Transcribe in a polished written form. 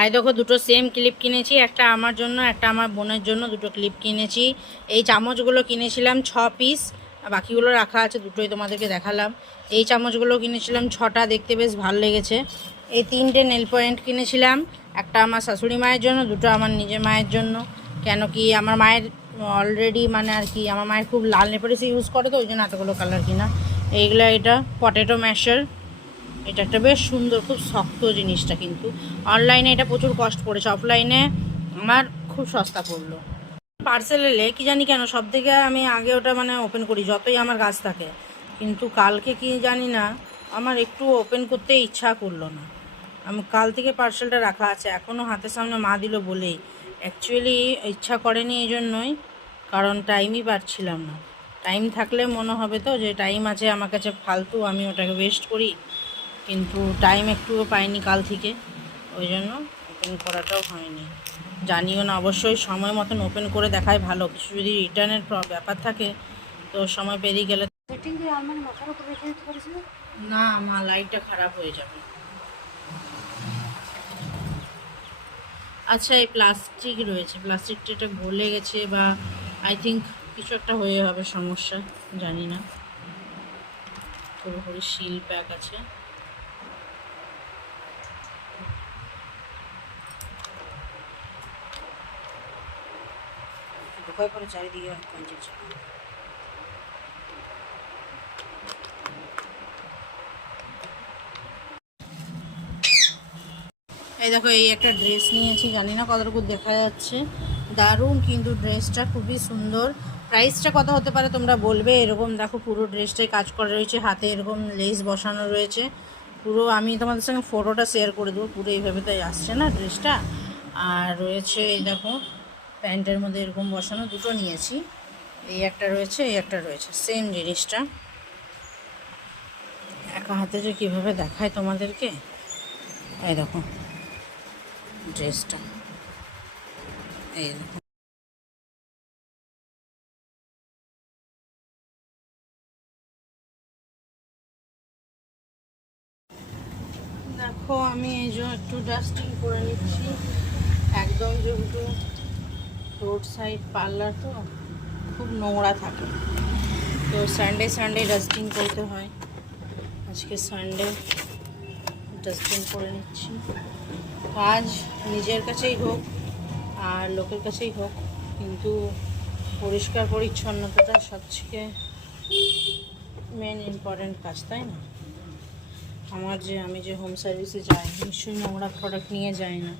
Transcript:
আর দেখো দুটো same clip কিনেছি, একটা আমার জন্য একটা আমার বোনের জন্য, দুটো ক্লিপ কিনেছি। এই চামচগুলো কিনেছিলাম 6 পিস, বাকিগুলো রাখা আছে, দুটোই তোমাদেরকে দেখালাম। এই চামচগুলো কিনেছিলাম 6টা, দেখতে বেশ ভালো লেগেছে। এই 3টে নেল পয়েন্ট কিনেছিলাম, একটা আমার শাশুড়ি মায়ের জন্য, দুটো আমার নিজের মায়ের জন্য। কেন কি আমার মায়ের অলরেডি মানে আর কি আমার মায়ের খুব লাল নেল পলিশ ইউজ করে, তো ওই জন্য এতগুলো কালার কিনা। এইগুলো এটা পটেটো ম্যাশার, এটা একটা বেশ সুন্দর, খুব শক্ত জিনিসটা, কিন্তু অনলাইনে এটা প্রচুর কষ্ট পড়েছে, অফলাইনে আমার খুব সস্তা পড়লো। পার্সেল এলে কি জানি কেন সব থেকে আমি আগে ওটা মানে ওপেন করি, যতই আমার কাজ থাকে। কিন্তু কালকে কি জানি না আমার একটু ওপেন করতে ইচ্ছা করলো না। আমি কাল থেকে পার্সেলটা রাখা আছে, এখনও হাতের সামনে মা দিল বলেই। অ্যাকচুয়ালি ইচ্ছা করেনি এই জন্যই, কারণ টাইমই পাচ্ছিলাম না। টাইম থাকলে মনে হবে তো যে টাইম আছে আমার কাছে, ফালতু আমি ওটাকে ওয়েস্ট করি, কিন্তু টাইম একটুও পাইনি কাল থেকে, ওই জন্য ওপেন করাটাও হয়নি। জানিও না, অবশ্যই সময় মতন ওপেন করে দেখাই ভালো। কিছু যদি রিটার্নের ব্যাপার থাকে তো সময় পেরিয়ে গেলে না, আমার লাইটটা খারাপ হয়ে যাবে। আচ্ছা, এই প্লাস্টিক রয়েছে, প্লাস্টিকটা এটা গলে গেছে বা আই থিঙ্ক কিছু একটা হয়ে হবে সমস্যা, জানি না। পুরোপুরি সিল প্যাক আছে। ঢোকার পরে চারিদিকে পৌঁছেছে। এই দেখো, এই একটা ড্রেস নিয়েছি, জানি না কতটুকু দেখা যাচ্ছে, দারুণ কিন্তু ড্রেসটা খুবই সুন্দর। প্রাইসটা কত হতে পারে তোমরা বলবে। এরকম দেখো পুরো ড্রেসটাই কাজ করা রয়েছে, হাতে এরকম লেস বসানো রয়েছে পুরো। আমি তোমাদের সঙ্গে ফটোটা শেয়ার করে দেবো, পুরো এইভাবে তাই আসছে না ড্রেসটা। আর রয়েছে এই দেখো প্যান্টের মধ্যে এরকম বসানো, দুটো নিয়েছি, এই একটা রয়েছে এই একটা রয়েছে, সেম জিনিসটা। একা হাতে যে কীভাবে দেখায় তোমাদেরকে, এই দেখো ড্রেসটা, এই দেখো। দেখো আমি এই যে একটু ডাস্টিং করে নিচ্ছি, একদম যেহেতু রোড সাইড পার্লার তো খুব নোংরা থাকে, তো সানডে ডাস্টিং করতে হয়। আজকে সানডে ডাস্টিং করে নিচ্ছি। কাজ নিজের কাছেই হোক আর লোকের কাছেই হোক, কিন্তু পরিষ্কার পরিচ্ছন্নতাটা সবথেকে মেন ইম্পর্ট্যান্ট কাজ, তাই না? আমি যে হোম সার্ভিসে যাই নিশ্চয়ই নোংরা প্রোডাক্ট নিয়ে যাই না,